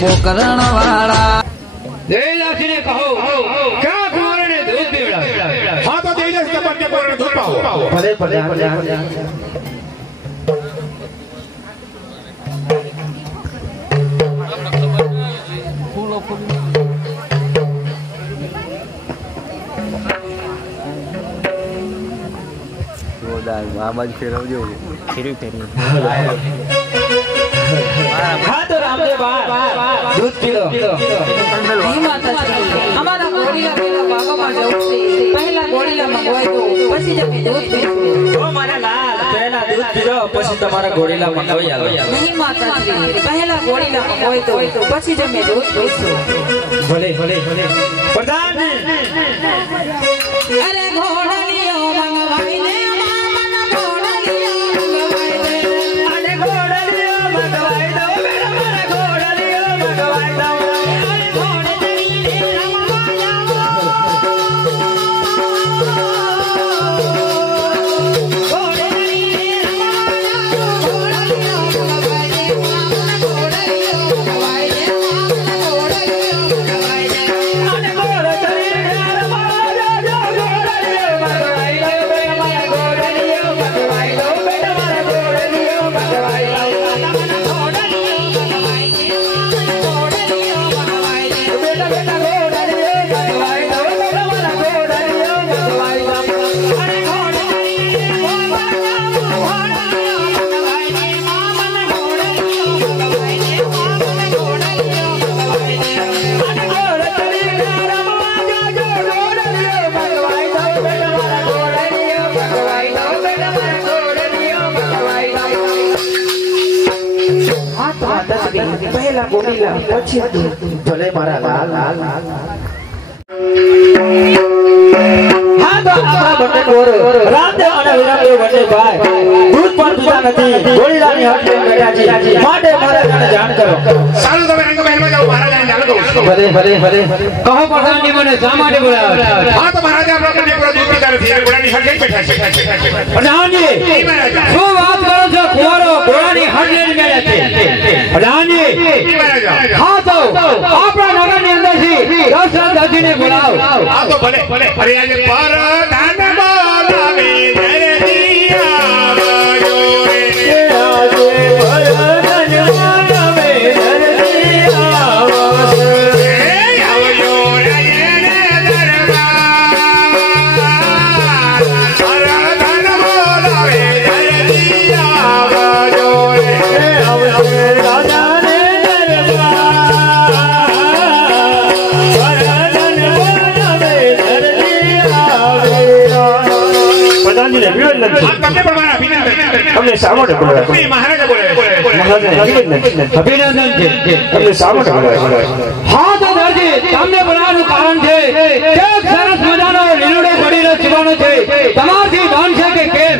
પોકરણ વાળા દેવદાસી ને કહો ક્યાં કુંવર ને દૂધ પીવડાવે હા તો દેવદાસ તમને કુંવર દૂધ પાવો ભલે ભલે બાબા ફેરવજો ફેરવી હા તો રામદેવ બા દૂધ પીલો અમારા ગોળીલા પેલા બાગોમાં જવું છે પહેલા ગોળીલા મંગવાય તો પછી જમે દૂધ પીશું ઓ મારા લાલ પહેલા દૂધ પીલો પછી તમારા ગોળીલા મંગવાઈ આલો નહીં માતાજી પહેલા ગોળીલા મંગવાય તો પછી જમે દૂધ પીશું ભલે ભલે ભલે પ્રધાનજી અરે ઘોડલીઓ મંગવાઈને મામન ઘોડલીઓ મંગવાઈને અરે ઘોડલીઓ મંગવાઈ દો મેરા મારા ઘોડલીઓ મંગવાઈ દો અરે ઘોડલીઓ પહેલા ગોળીલા પછી દૂધ ભલે મારા લાલ હા તો આપણા બંને કોર રામદેવ અને વિરમદેવ બંને ભાઈ દૂધ પણ પીતા નથી ગોળીલાની હટે બેઠા છે માટે મારા કાને જાણ કરો સારું તમે રંગ મહેલમાં જાઓ મહારાજાને જાણ કરો ભલે ભલે ભલે કહો પ્રધાનજી મને શા માટે બોલાવ્યા હા તો મહારાજા આપણા બંને કોર દૂધ પીતા નથી ઘોડાની હટ બેઠા છે પ્રધાનજી શું વાત કરો છો કુંવરો ઘોડાની હટ બેઠા છે પ્રધાનજી હા તો આપણા નગરની અંદરથી દર્શન દાદીને બોલાવો હા તો ભલે ભલે અરે આજે પર દાન બોલાવે ધરતીયા બાજો રે આજે ભજન બોલાવે ધરતીયા બાજો રે આવજો રાજને દરબાર પર દાન બોલાવે ધરતીયા બાજો રે આવશે રાજાને દરબાર ભજન બોલાવે ધરતીયા પ્રધાનજીને અભિનંદન છે આ તમને પણ મારા અભિનંદન તમને શા માટે બોલાવ્યા છે મહારાજા બોલે મહારાજને અભિનંદન છે તમને શા માટે બોલાવ્યા હા તો દાદી તમને બોલાવવાનું કારણ છે કે સરસ મજાનો લીલુડો પડીને જીવાનો છે તમારથી દાન છે કે કેમ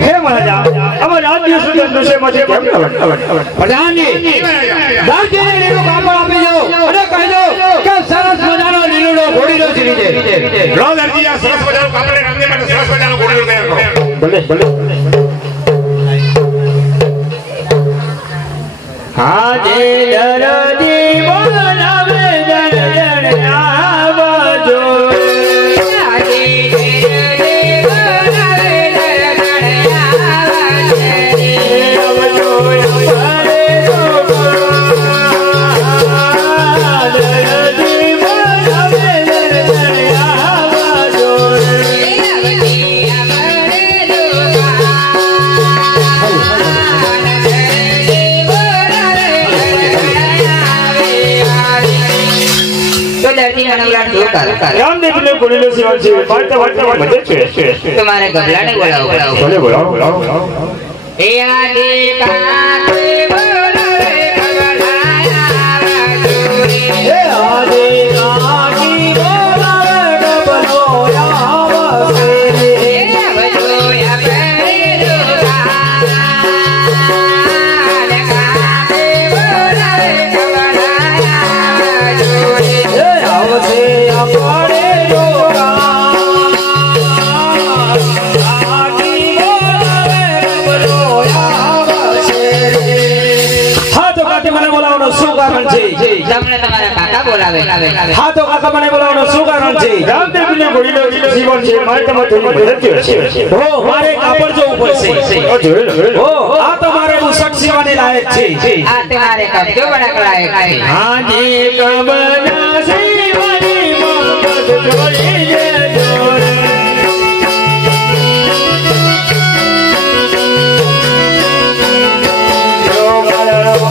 હે મહારાજા અમે રાત દિવસ સુધી દુશ્મનમાંથી કેમ પ્રધાનજી દાદીને લીલું કાપડ આપી દો અને કહી દો કે સરસ મજાનો લીલુડો પડીને જીવી છે લો દરજી આ સરસ મજાનું કાપડે રામદેવ માટે સરસ મજાનું ગોળીલું તૈયાર કરો ભલે ભલે આજે દરદી બોલાવે દરજણ આવજો આજે દરદી બોલાવે દરજણ આવજો અમારે લોકો દરદી બોલાવે દરજણ આવજો રામદેવ ને બોલેલો સેવા છે વાર્તા વાર્તા બધે છે તમારે ગભલાને બોલાવો ભલે બોલાવો એ આદે કાતે બોલાવે ગભલાયા વાજુરી હે આદે કાકી બોલાવે ગભલોયા વાજુરી વજોયા પહેરો કાન કાતે બોલાવે ગભલાયા વાજુરી હે આવશે આપણે કાકી બોલાવે ગભલોયા વાજુરી तो काकी मने बोलावनो શું કારણ છે તમને તમારા કાકા બોલાવે હા તો કાકા મને બોલાવવાનો શું કારણ છે રામદેવજીના ઘોડીનો જીવન છે મારે તમારે થોડી મદદ જોઈએ છે હો મારે કાપડ જોવું પડશે હો આ તો મારે મુસક સેવાની લાયક છે આ તમારે કબજો બડા લાયક છે હાજી કબના સેવાની મદદ જોઈએ જોરે જો મારા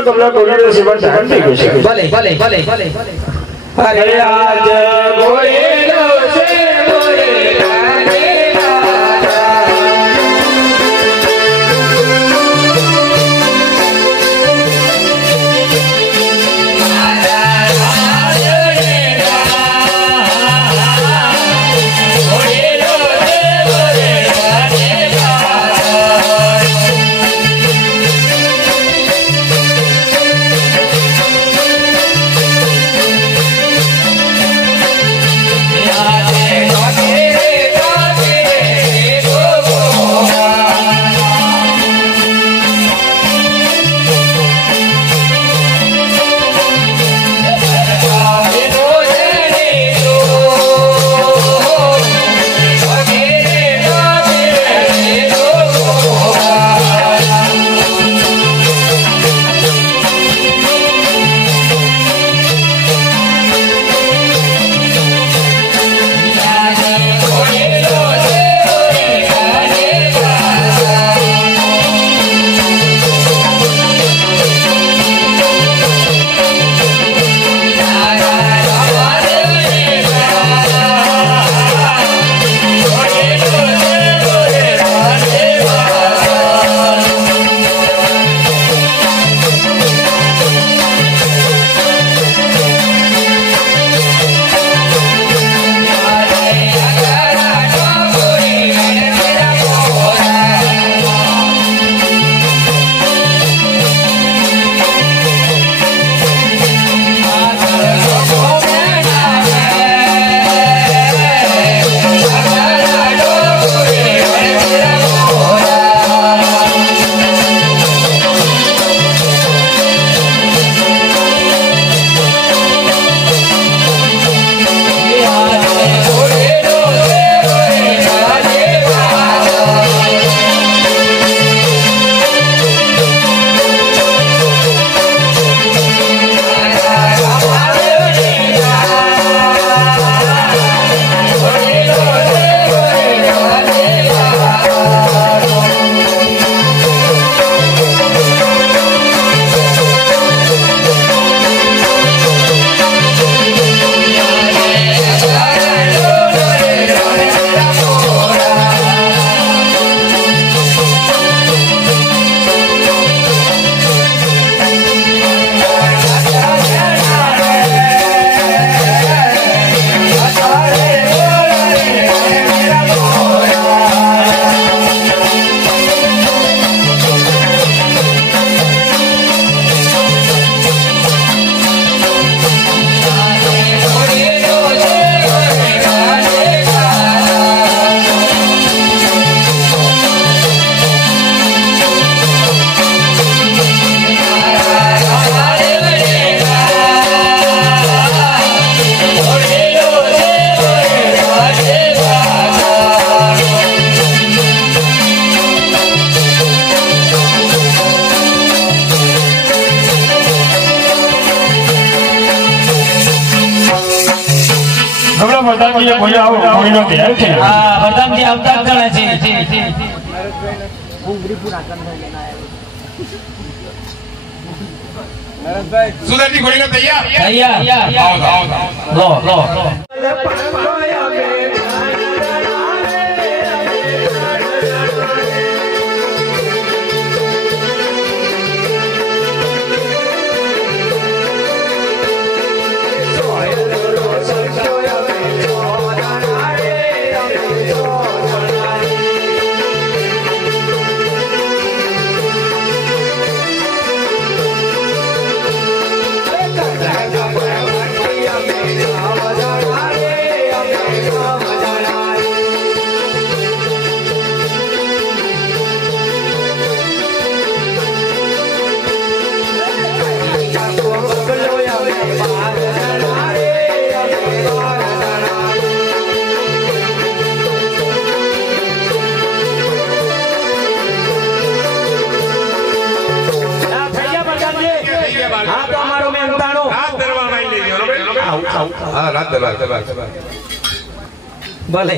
ઘોડા કબલા કોડીનો જીવન ધારણ થઈ ગયું છે ભલે ભલે ભલે ભલે અરે આજ ઘોડીનો છે વરદાનજીને બોલાવો કોઈનો ધ્યાન છે હા વરદાનજી આવતા જ જણા છે સુધાજી ઘોડીનો તૈયાર તૈયાર લો લો हाँ रात दरबार ભલે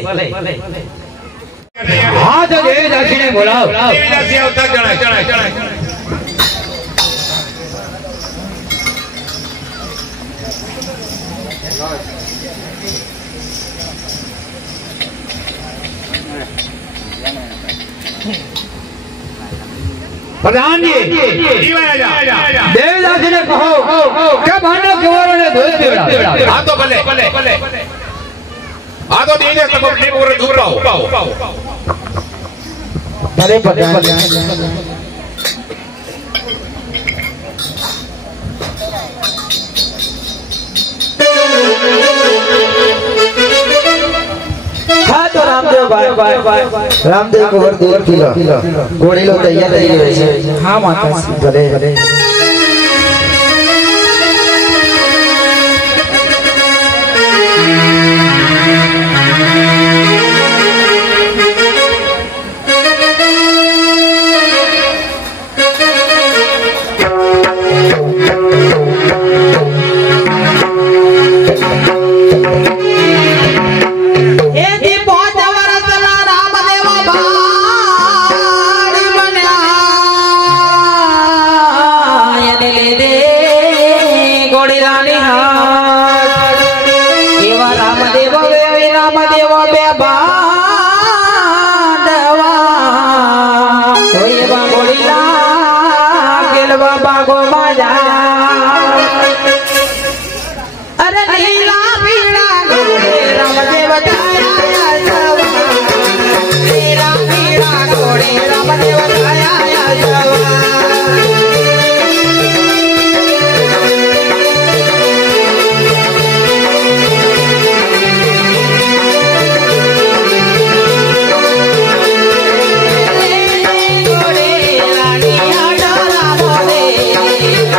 હાથ દેવદાસીને બોલાવો દેવદાસી આવતા જણાય પ્રધાનજી દેવદાસીને કહો કે ભાંડો કેવરોને ધોઈ દેવડાવો हाँ तो भले हाँ तो दीजिए सब अपने पूरे दूर पाओ ભલે પ્રધાન हाँ तो रामदेव भाई रामदेव को वर दूर किलो गोड़ी लो तैयार થઈ ગયો છે हाँ माता भले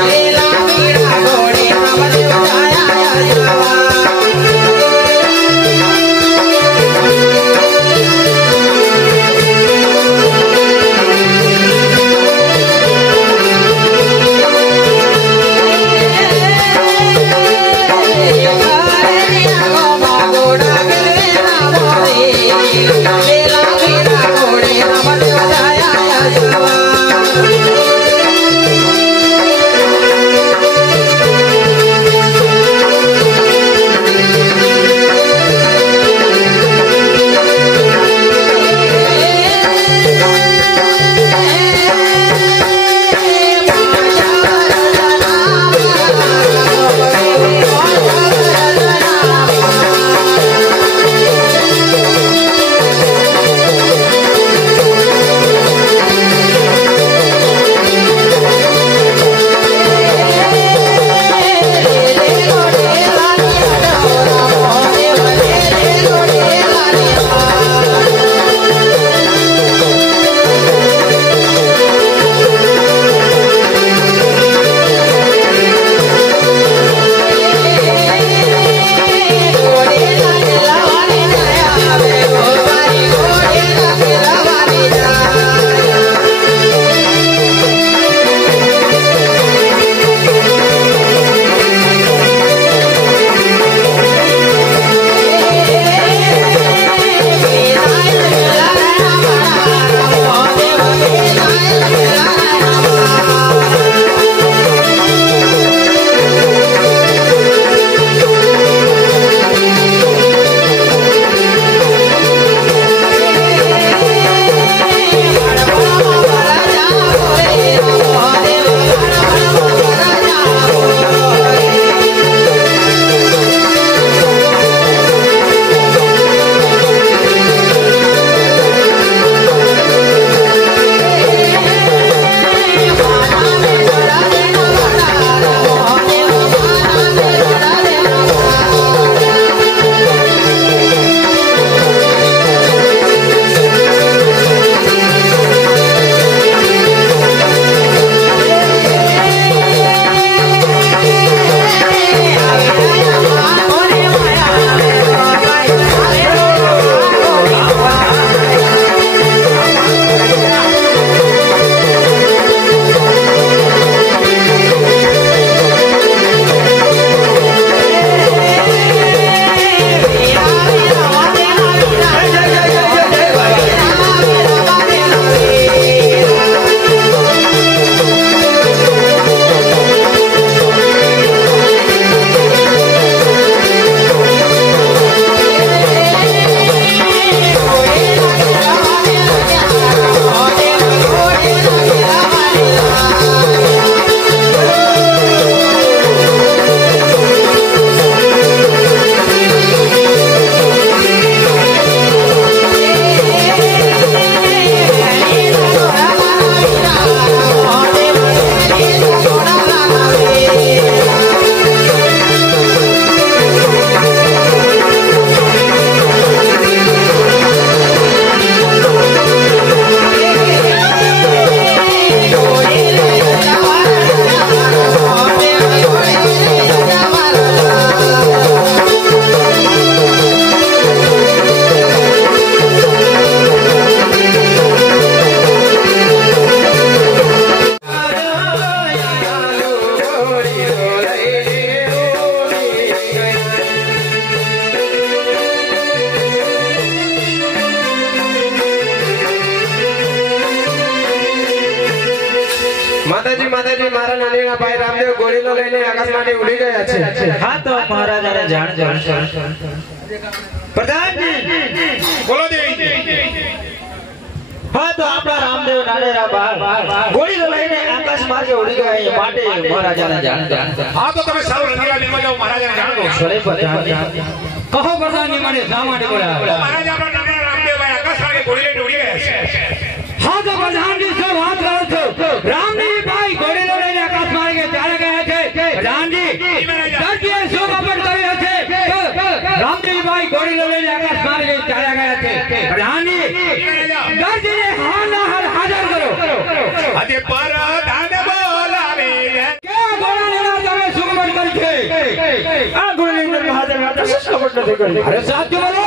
Lela માતાજી માતાજી મારા નાનીના ભાઈ રામદેવ ગોળીલો લઈને આકાશમાંથી ઉડી ગયા છે. હા તો મહારાજાને જાણ પ્રધાનજી બોલો દેવી. હા તો આપણા રામદેવ નાનેરા બાર ગોળીલો લઈને આકાશ માર્ગે ઉડી ગયા એ માટે મહારાજાને જાણ હા તો તમે સારું રંગીલા લેવા જાઓ મહારાજાને જાણ દો. છોડે પ્રધાનજી કહો પ્રધાનજી મને શા માટે બોલાવ્યા? મહારાજા આપણા નાના રામદેવભાઈ આકાશ માર્ગે ગોળી લઈને ઉડી ગયા છે. હા તો પ્રધાનજી શું વાત કરો છો? રામદેવભાઈ ઘોડીલો લઈને આકાશ માર્ગે ચાલ્યા ગયા છે. પ્રધાનજી દરજીએ શું કપટ કર્યો છે? રામદેવભાઈ ઘોડીલો લઈને આકાશ માર્ગે ચાલ્યા ગયા છે. પ્રધાનજી દરજીને હાલ ના હાલ હાજર કરો. આજે પર દાન બોલાવે કે ઘોડાને તમે શું કપટ કરી છે? આ ગોળીની અંદર મહારાજ કશું કપટ નથી કર્યું. અરે સાચું બોલો.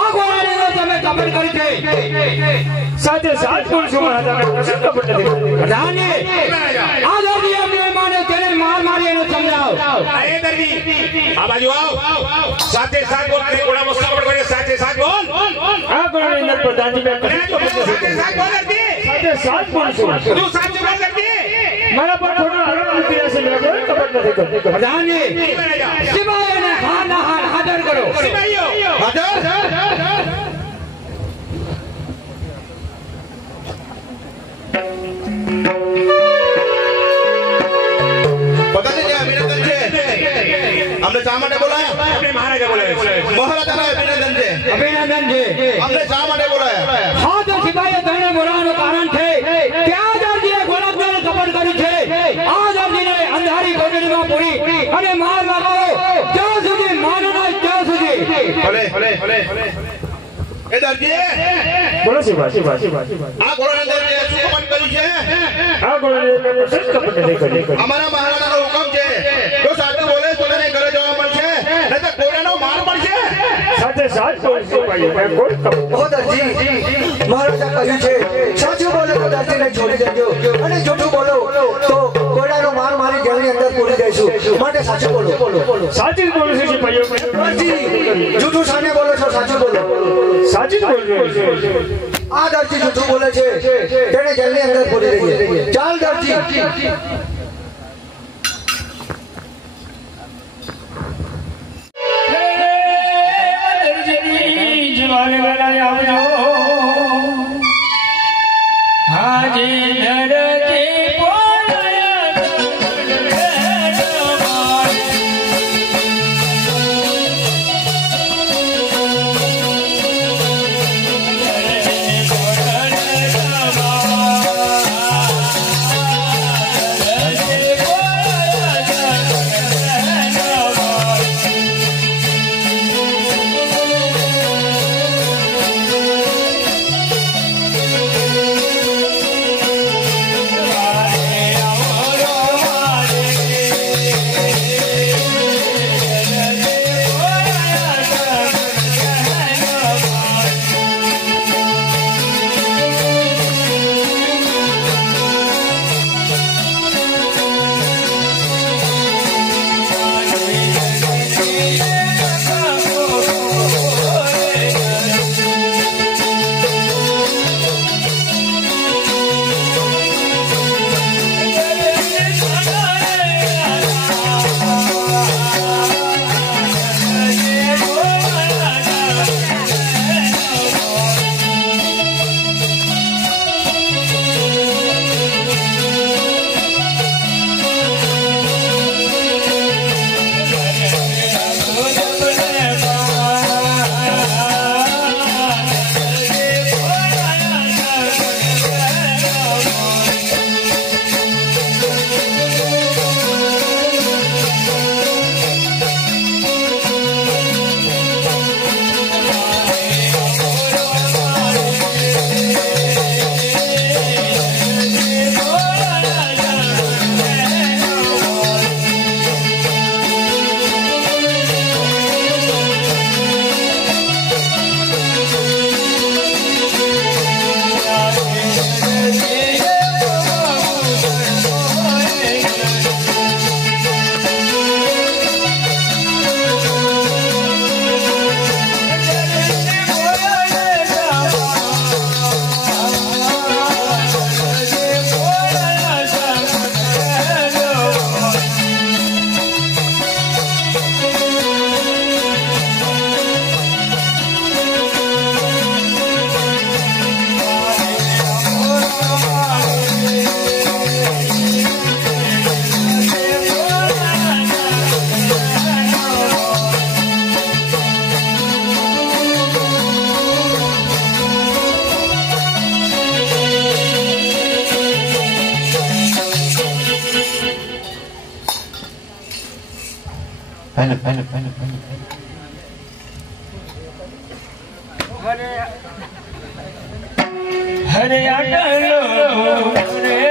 આ ઘોડાને તમે કપટ કરી છે. સાચે સાચ બોલું છું મહારાજ કશું કપટ નથી કર્યું. પ્રધાનજી આ દરજી અમને માને તેને માર મારી એનો સમજાવ. અરે દરજી આ બાજુ આવ. સાચે સાચ બોલ કે ઘોડા મસ્ત કપટ કરે. સાચે સાચ બોલ. આ ગોળીની અંદર પ્રધાનજી મેં કશું કપટ નથી સાચે કર્યું. સાચ બોલ દરજી. સાચે સાચ બોલું છું. તું સાચું બોલ દરજી. મારા પર થોડું આરામ નથી રહેશે મેં કોઈ કપટ નથી કર્યું. પ્રધાનજી સિપાહીઓને હાલ ના હાલ હાજર કરો. સિપાહીઓ પતાજી અભિનંદન છે. અમને શા માટે બોલાયા? આપણે મહારાજા બોલાવે છે. મહારાજાને અભિનંદન છે. અભિનંદન છે. અમને શા માટે બોલાયા? હા તો સિપાહીએ તમને બોલાવવાનું કારણ છે કે આ દરજીએ ગોળાને કપટ કર્યું છે. આ દરજીને અંધારી કોટડીમાં પૂરી અને માર લગાવો જ્યાં સુધી માનો નહીં ત્યાં સુધી. ભલે એ દરજી બોલો શિવાજી આ ઘોડાને દરજીએ શું કપટ કર્યું છે? આ ગોળીની અંદર કશું કપટ નથી કર્યું. અમારા મહારાજાનો હુકમ છે. જો સાચું બોલે તો તેને ઘરે જવા મળશે, નહીં તો ઘોડાનો માર પડશે. સાચે સાચ બોલું છું ભાઈ મેં કોઈ કપટ ઓ દરજી મહારાજા કહ્યું છે સાચું બોલો તો દરજીને છોડી દેજો અને જૂઠું બોલો તો ઘોડાનો માર મારી ઘરની અંદર પૂરી દઈશું. માટે સાચું બોલો. સાચી જ બોલું છું સિપાહીઓ. દરજી જૂઠું સામે બોલો છો? સાચું બોલો. સાચી જ બોલું છું. આ દરજી જૂઠું બોલે છે તેને જેલની અંદર પૂરી દઈએ. ચાલ દરજી. જવાને વેળાએ આવજો. હાજી નરજી हरे अटलो रे